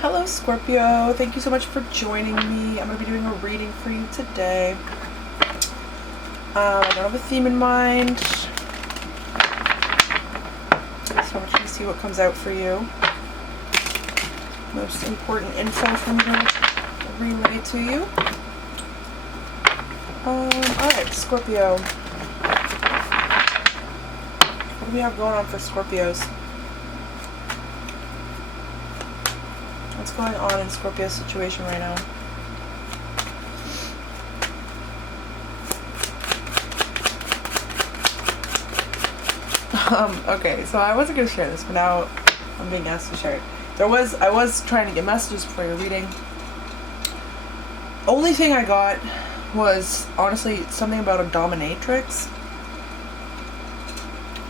Hello Scorpio, thank you so much for joining me. I'm going to be doing a reading for you today. I don't have a theme in mind, so I'm going to see what comes out for you. Most important info from here to relay to you. Alright, Scorpio. What do we have going on for Scorpios? What's going on in Scorpio's situation right now? Okay, so I wasn't going to share this, but now I'm being asked to share it. I was trying to get messages for your reading. Only thing I got was, honestly, something about a dominatrix.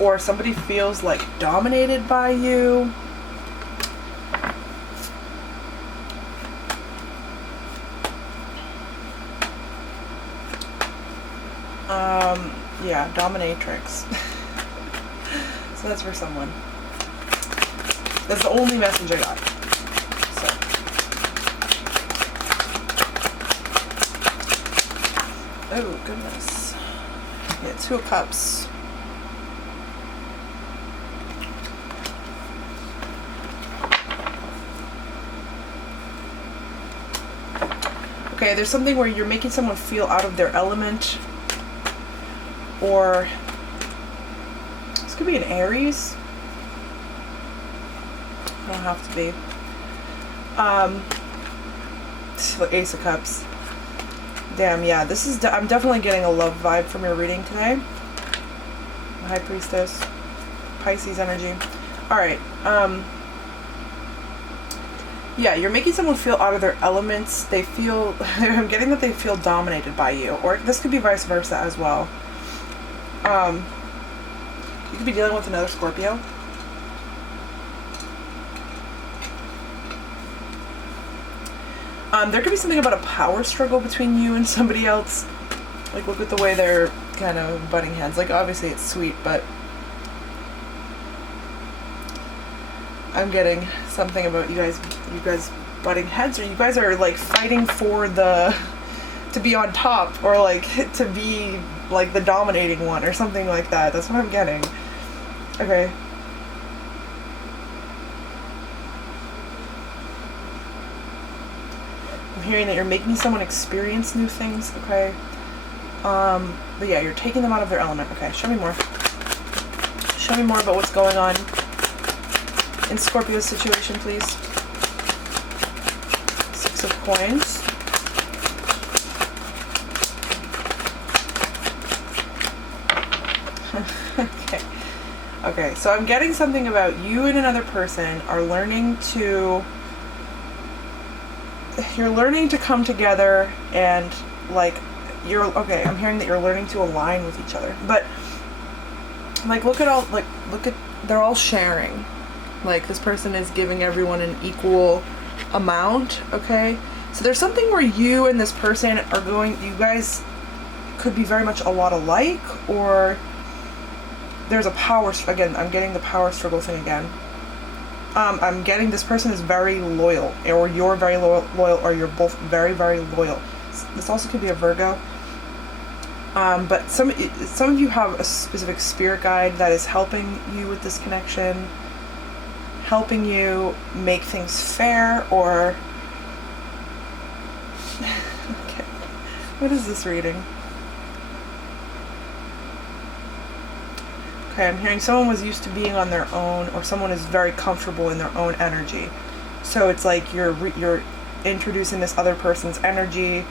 Or somebody feels like dominated by you. Yeah, dominatrix. So that's for someone. That's the only message I got. So. Oh, goodness. Yeah, 2 of Cups. Okay, there's something where you're making someone feel out of their element. Or this could be an Aries. It don't have to be. Like Ace of Cups. Damn, yeah. This is. I'm definitely getting a love vibe from your reading today. High Priestess, Pisces energy. All right. Yeah, you're making someone feel out of their elements. They feel. I'm getting that they feel dominated by you, or this could be vice versa as well. You could be dealing with another Scorpio. There could be something about a power struggle between you and somebody else. Like, look at the way they're kind of butting heads. Like, obviously it's sweet, but I'm getting something about you guys butting heads, or you guys are like fighting for to be on top, or like to be like the dominating one or something like that. That's what I'm getting. Okay. I'm hearing that you're making someone experience new things, okay? But yeah, you're taking them out of their element. Okay, show me more. Show me more about what's going on in Scorpio's situation, please. 6 of Coins. Okay, so I'm getting something about you and another person are learning to... You're learning to come together and, like, okay, I'm hearing that you're learning to align with each other. But, like, look at, they're all sharing. Like, this person is giving everyone an equal amount, okay? So there's something where you and this person are you guys could be very much a lot alike, or... There's a power, again, I'm getting the power struggle thing again. I'm getting this person is very loyal, or you're very loyal, or you're both very, very loyal. This also could be a Virgo. But some of you have a specific spirit guide that is helping you with this connection, helping you make things fair, or... Okay. What is this reading? Okay, I'm hearing someone was used to being on their own, or someone is very comfortable in their own energy. So it's like you're introducing this other person's energy.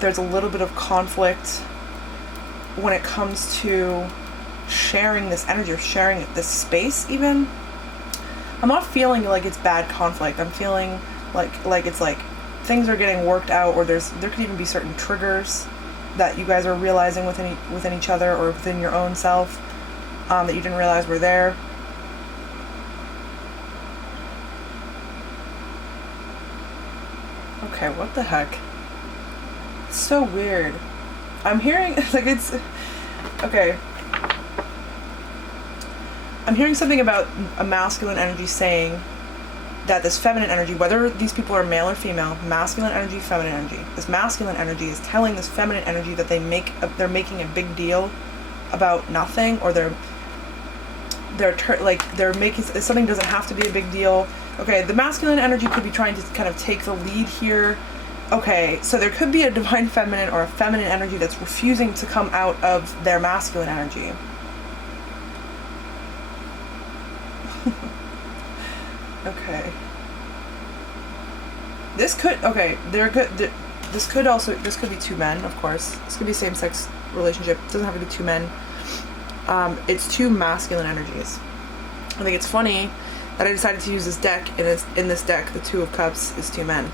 There's a little bit of conflict when it comes to sharing this energy, or sharing this space even. I'm not feeling like it's bad conflict. I'm feeling like it's like things are getting worked out, or there could even be certain triggers that you guys are realizing within each other, or within your own self, that you didn't realize were there. Okay, what the heck? It's so weird. I'm hearing, like, it's... Okay. I'm hearing something about a masculine energy saying, that this feminine energy, whether these people are male or female, masculine energy, feminine energy, this masculine energy is telling this feminine energy that they're making a big deal about nothing, or they're making something doesn't have to be a big deal. Okay, the masculine energy could be trying to kind of take the lead here. Okay, so there could be a divine feminine or a feminine energy that's refusing to come out of their masculine energy. Okay. This could be two men, of course. This could be same-sex relationship. It doesn't have to be two men. It's two masculine energies. I think it's funny that I decided to use this deck, and in this deck, the Two of Cups is two men.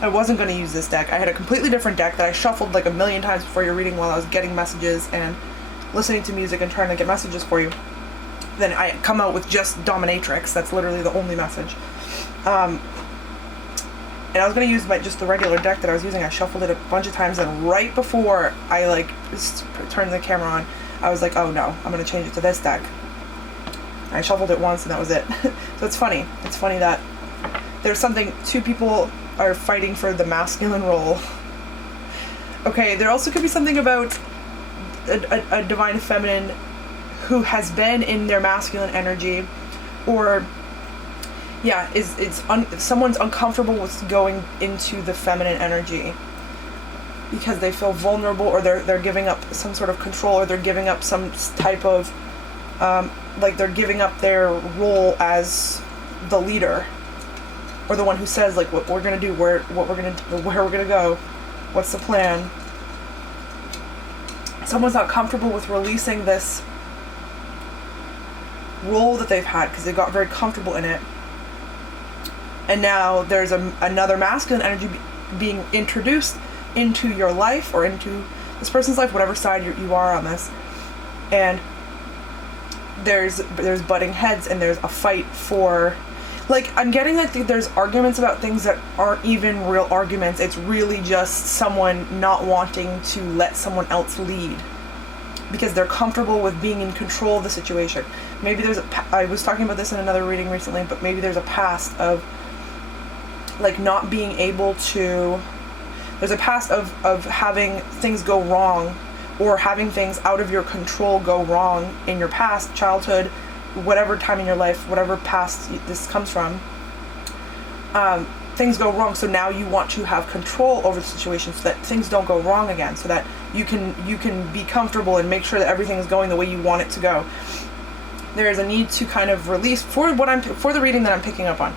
I wasn't going to use this deck. I had a completely different deck that I shuffled like a million times before your reading while I was getting messages and listening to music and trying to get messages for you. Then I come out with just Dominatrix. That's literally the only message. And I was going to use just the regular deck that I was using. I shuffled it a bunch of times, and right before I turned the camera on, I was like, oh no, I'm going to change it to this deck. I shuffled it once and that was it. So it's funny. It's funny that there's something, two people are fighting for the masculine role. Okay, there also could be something about a divine feminine who has been in their masculine energy, or someone's uncomfortable with going into the feminine energy because they feel vulnerable, or they're giving up some sort of control, or they're giving up some type of they're giving up their role as the leader, or the one who says like what we're gonna do, where we're gonna go, what's the plan. Someone's not comfortable with releasing this role that they've had because they got very comfortable in it, and now there's another masculine energy being introduced into your life, or into this person's life, whatever side you are on this, and there's butting heads, and there's a fight for, like, I'm getting that there's arguments about things that aren't even real arguments. It's really just someone not wanting to let someone else lead because they're comfortable with being in control of the situation. Maybe I was talking about this in another reading recently, but maybe there's a past of like not being able to, there's a past of having things go wrong, or having things out of your control go wrong in your past, childhood, whatever time in your life, whatever past this comes from, things go wrong. So now you want to have control over the situation so that things don't go wrong again, so that you can be comfortable and make sure that everything is going the way you want it to go. There is a need to kind of release, for the reading that I'm picking up on,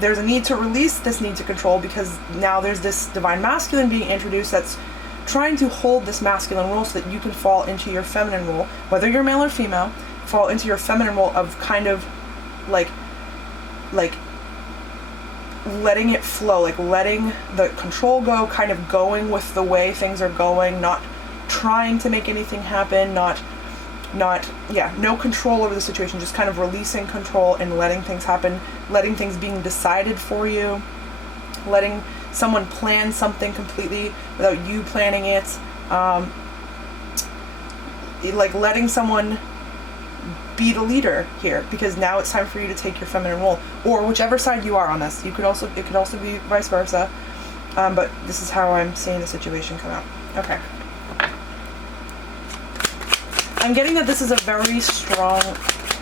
there's a need to release this need to control, because now there's this divine masculine being introduced that's trying to hold this masculine role so that you can fall into your feminine role, whether you're male or female, fall into your feminine role of kind of like letting it flow, like letting the control go, kind of going with the way things are going, not trying to make anything happen, no control over the situation, just kind of releasing control and letting things happen, letting things being decided for you, letting someone plan something completely without you planning it, like letting someone be the leader here, because now it's time for you to take your feminine role, or whichever side you are on this. It could also be vice versa, but this is how I'm seeing the situation come out. Okay. I'm getting that this is a very strong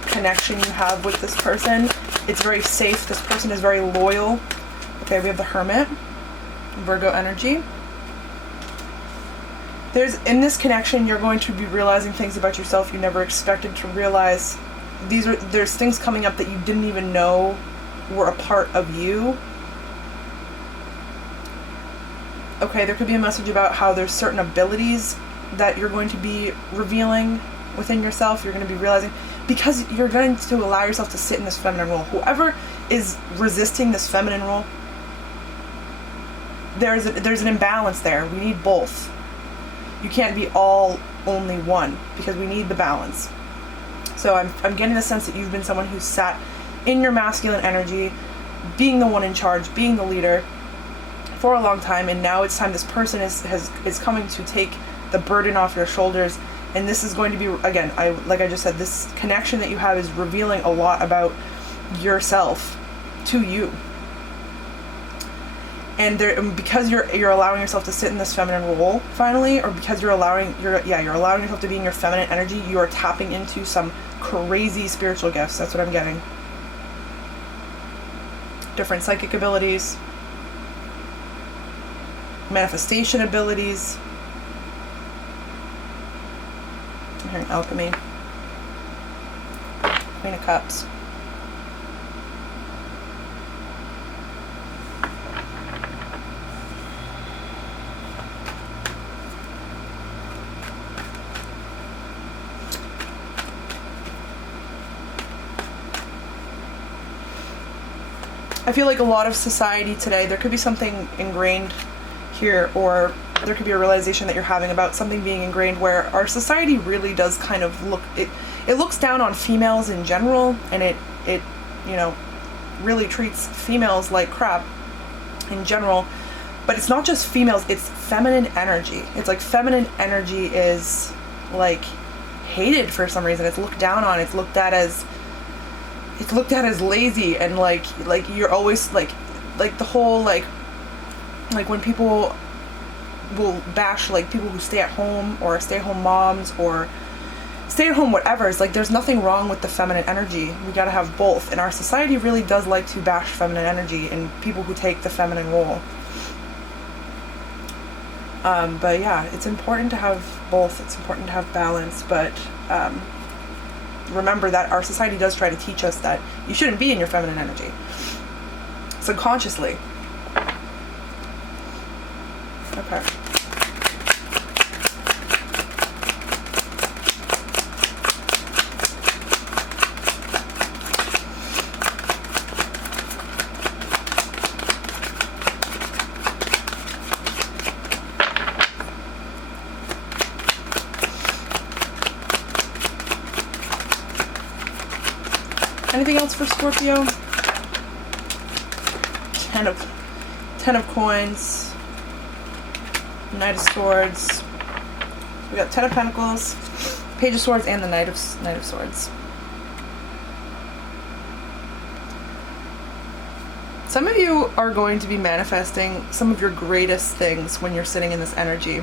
connection you have with this person. It's very safe. This person is very loyal. Okay, we have the Hermit, Virgo energy. In this connection, you're going to be realizing things about yourself you never expected to realize. There's things coming up that you didn't even know were a part of you. Okay, there could be a message about how there's certain abilities that you're going to be revealing within yourself. You're going to be realizing, because you're going to allow yourself to sit in this feminine role. Whoever is resisting this feminine role, there's an imbalance there. We need both. You can't be all only one, because we need the balance. So I'm getting the sense that you've been someone who's sat in your masculine energy, being the one in charge, being the leader for a long time, and now it's time this person is coming to take the burden off your shoulders And this is going to be, again, like I just said, this connection that you have is revealing a lot about yourself to you. And because you're allowing yourself to sit in this feminine role finally, or because you're allowing yourself to be in your feminine energy, you are tapping into some crazy spiritual gifts. That's what I'm getting. Different psychic abilities, manifestation abilities. I'm hearing alchemy. Queen of Cups. I feel like a lot of society today, there could be something ingrained here, or there could be a realization that you're having about something being ingrained where our society really does kind of it looks down on females in general, and it you know, really treats females like crap in general. But it's not just females, it's feminine energy. It's like feminine energy is like hated for some reason. It's looked down on, it's looked at as lazy, and like you're always like the whole like when people will bash like people who stay at home, or stay at home moms, or stay at home whatever. It's like there's nothing wrong with the feminine energy. We gotta have both, and our society really does like to bash feminine energy and people who take the feminine role. But yeah, it's important to have both. It's important to have balance, but remember that our society does try to teach us that you shouldn't be in your feminine energy subconsciously. Okay. Anything else for Scorpio? Ten of coins, Knight of Swords. We got Ten of Pentacles, Page of Swords, and the Knight of Swords. Some of you are going to be manifesting some of your greatest things when you're sitting in this energy.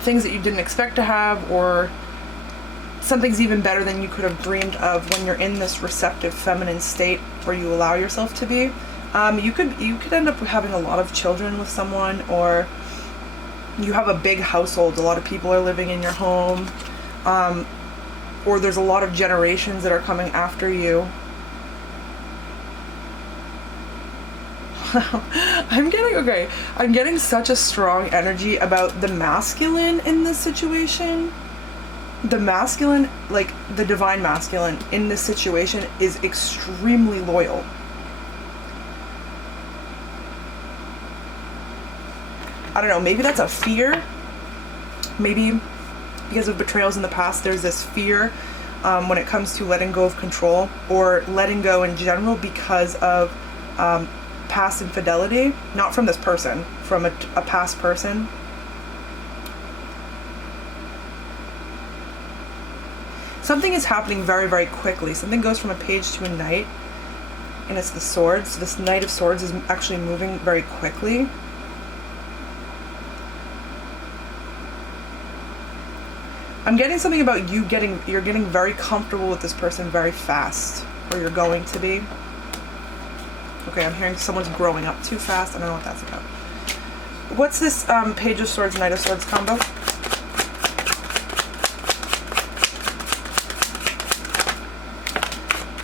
Things that you didn't expect to have, or something's even better than you could have dreamed of when you're in this receptive feminine state where you allow yourself to be. You could end up having a lot of children with someone, or you have a big household. A lot of people are living in your home, or there's a lot of generations that are coming after you. I'm getting such a strong energy about the masculine in this situation. The masculine, like the divine masculine in this situation, is extremely loyal. I don't know, maybe that's a fear. Maybe because of betrayals in the past, there's this fear when it comes to letting go of control, or letting go in general because of past infidelity. Not from this person, from a past person. Something is happening very, very quickly. Something goes from a page to a knight, and it's the swords. This Knight of Swords is actually moving very quickly. I'm getting something about you're getting very comfortable with this person very fast, or you're going to be. Okay, I'm hearing someone's growing up too fast. I don't know what that's about. What's this Page of Swords, Knight of Swords combo?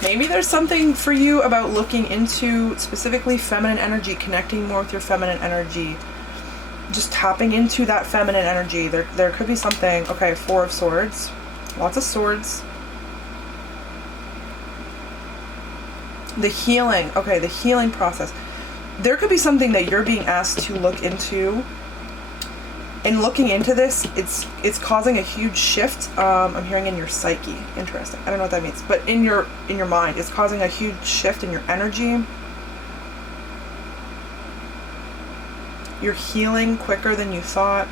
Maybe there's something for you about looking into specifically feminine energy, connecting more with your feminine energy, just tapping into that feminine energy. There could be something. Okay, Four of Swords, lots of swords. The healing. Okay, the healing process. There could be something that you're being asked to look into. In looking into this, it's causing a huge shift. I'm hearing in your psyche. Interesting. I don't know what that means, but in your mind, it's causing a huge shift in your energy. You're healing quicker than you thought.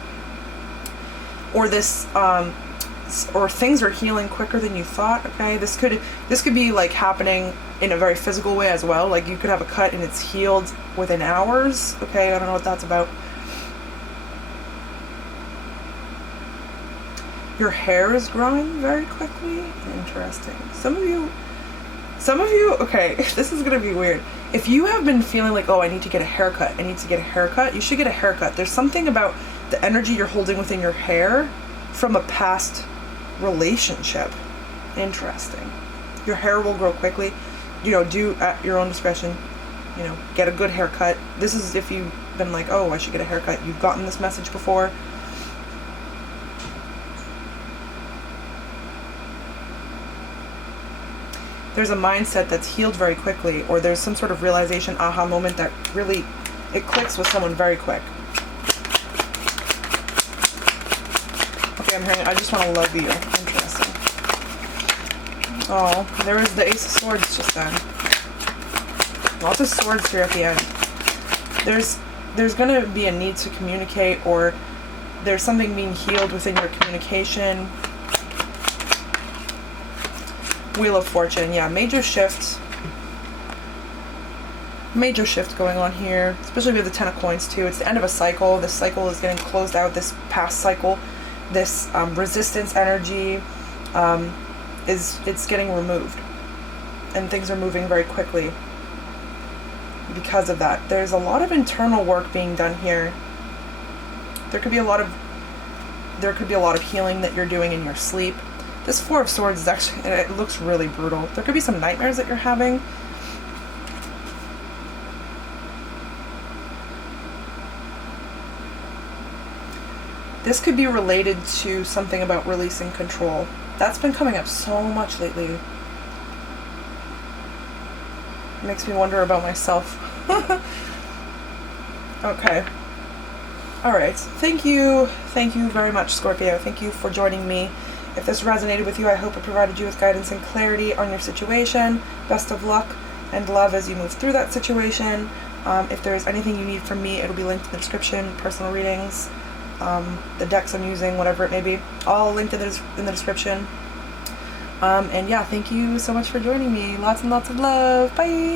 or this, or things are healing quicker than you thought. Okay, this could be like happening in a very physical way as well. Like you could have a cut and it's healed within hours. Okay, I don't know what that's about. Your hair is growing very quickly. Interesting. Some of you, okay, this is gonna be weird. If you have been feeling like, oh, I need to get a haircut, you should get a haircut. There's something about the energy you're holding within your hair from a past relationship. Interesting. Your hair will grow quickly. Do at your own discretion. Get a good haircut. This is if you've been like, oh, I should get a haircut. You've gotten this message before. There's a mindset that's healed very quickly, or there's some sort of realization, aha moment that really, it clicks with someone very quick. Okay, I'm hearing, I just want to love you. Interesting. Oh, there was the Ace of Swords just then. Lots of swords here at the end. There's going to be a need to communicate, or there's something being healed within your communication. Wheel of Fortune, yeah, major shift going on here, especially with the Ten of Coins too. It's the end of a cycle. This cycle is getting closed out. This past cycle, this resistance energy, it's getting removed, and things are moving very quickly because of that. There's a lot of internal work being done here. There could be a lot of healing that you're doing in your sleep. This Four of Swords is actually, it looks really brutal. There could be some nightmares that you're having. This could be related to something about releasing control. That's been coming up so much lately. It makes me wonder about myself. Okay. Alright. Thank you very much, Scorpio. Thank you for joining me. If this resonated with you, I hope it provided you with guidance and clarity on your situation. Best of luck and love as you move through that situation. If there's anything you need from me, it'll be linked in the description. Personal readings, the decks I'm using, whatever it may be, all linked in the description. And yeah, thank you so much for joining me. Lots and lots of love. Bye!